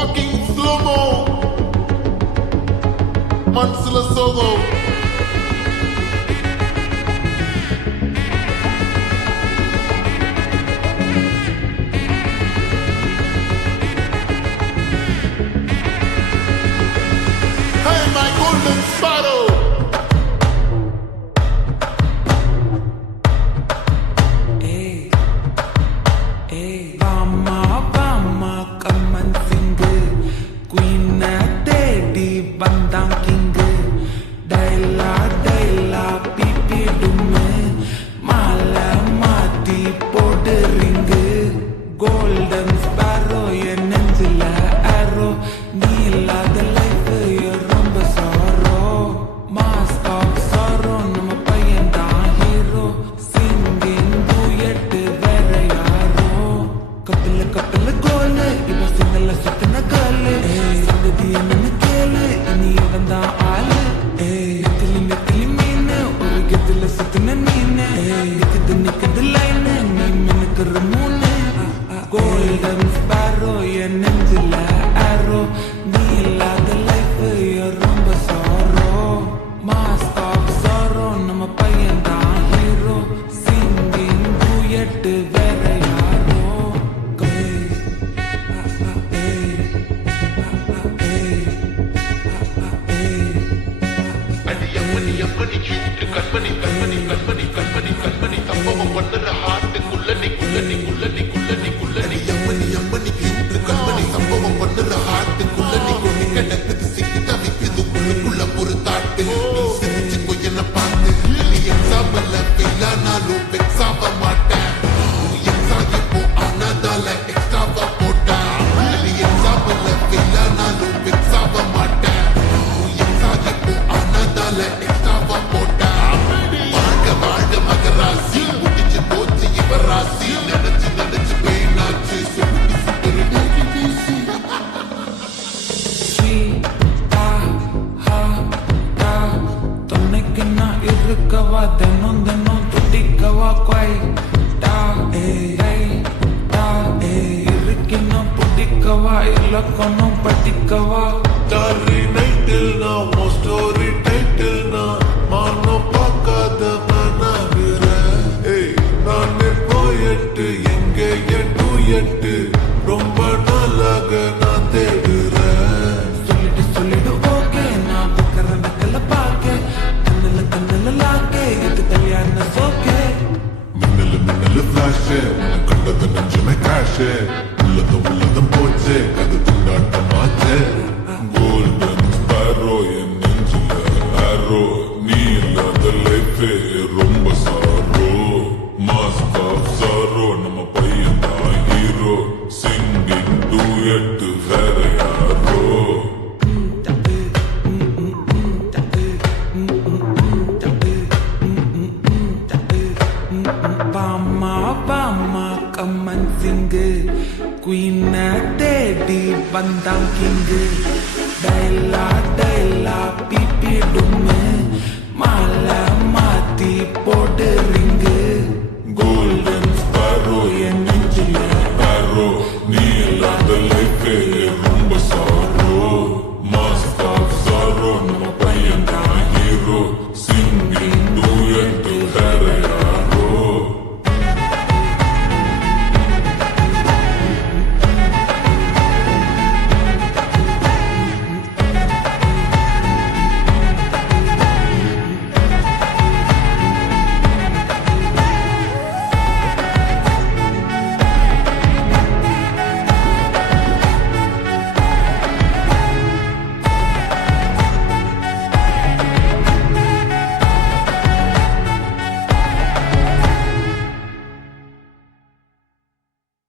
Walking slow-mo, Mansilla Sogo. Hey, my golden sparrow. Hey, hey, Bama, come and sing. Queen Daddy, Bandang King. Daila, pipi dumme. Mala mati podu ring. Golden sparrow, ye nenzila arrow. Neela the life, ye romba sorrow. Mask of sorrow, nama payan da hero. Singing duet vera yaro. Couple gole, iba singala sutna gale. Sandadi enna kele, ini vanda aale. Nettili meene, oru gedila sutna neene. Nikadu line, nee menukku moone. Golden sparrow, ye nenzila arrow. Neela the life, ye romba sorrow. Mask of sorrow, nama payan da hero. Singing duet vera yaro. அடி cute கண்மணி சம்பவம் பண்ணுற ஹார்ட்டுக்குள்ளனி அம்மணி cute கண்மணி சம்பவம் பண்ணுற ஹார்ட்டுக்குள்ளனி கொண்டு கிடக்குது சிக்கி தவிக்குது உள்ளுக்குள்ள ஒரு தாட்டு நீ சிரிச்சுக்கோ என்ன பார்த்து நீ எக்ஸாம்பிள் ஃபெயிலானாலும் வெக்ஸ் ஆக மாட்டேன் எக்ஸாம் எப்போ ஆனதால எக்ஸ்ட்ராவா போட்டேன் நீ எக்ஸாம்பிள் ஃபெயிலானாலும் வெக்ஸ் ஆக மாட்டேன் எக்ஸாம் எப்போ ஆனதால எக்ஸ்ட்ராவா போட்டேன் வாழ்க மகராசி முடிச்சு போச்சு இவராசி நினைச்சு பெயினாச்சு சுட்டு நெருங்கி வீசி தொன்னைக்கு நான் இருக்கவா தினம் துடிக்கவா குவைட்டா இருக்கின்னும் பிடிக்கவா இலக்கணம் படிக்கவா டாரி நைட்டில் நான் உன் ஸ்டோரி டைட்டில் நான் மானம் பார்க்காத மனாகிறேன் நானே போயிட்டு எங்க டூயட்டு ரொம்ப நாளாக நான் தேடுறேன் சொல்லிடு ஓகே நான் புக்கிற நக்கல பாக்க கண்ணுல லாக்கே இது கல்யாண சோக்கே மின்னலு ஃபிளாஷ் உன்னை கண்டது நெஞ்சுமே காஷ் உள்ளதும் போச்சு அது திண்டாட்டமாச்சு கோல்டன் ஸ்பாரோ என் நெஞ்சில ஆரோ நீ இல்லாத லைஃபே ரொம்ப சாரோ மாஸ்க் ஆஃப் சாரோ நம்ம பையன் தான் ஹீரோ சிங்கிங் டூயட் வேற யாரோ Bama, come and sing. Queen Daddy, Bandang King. Daila, pipi dumme. Mala mati podu ring. Golden